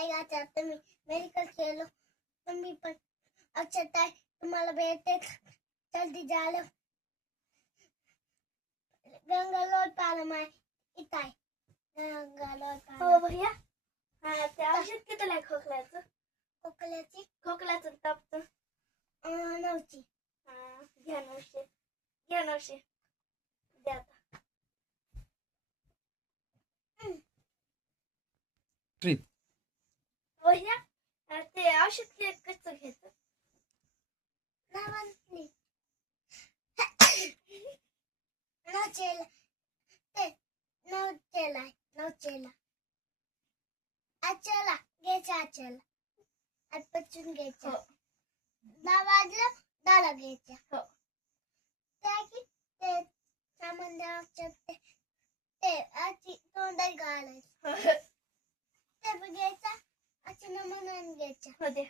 हाय आता तुम्ही मेडिकल खेलो तुम्ही पण अक्षत आहे तुम्हाला भेटते जल्दी जालो गंगालोट पालम आहे इथं आहे गंगालोट हो भैया हा ते औषध कितीला आहे खोकल्याचं खोकल्याची तापचं 9ची हा घ्या 900 द्या आता ट्रिप भैया ते औषध कसं घ्यायचं नावांनी नोचेला ते नोचेला आचला घ्यायचा आचला आजपासून घ्यायचा 10 वाजलं 10ला घ्यायचा हो त्या की ते सामान द्यावं ते आची तोंडात घालायचं ते घ्यायचा आची नमून घ्यायचा हो दे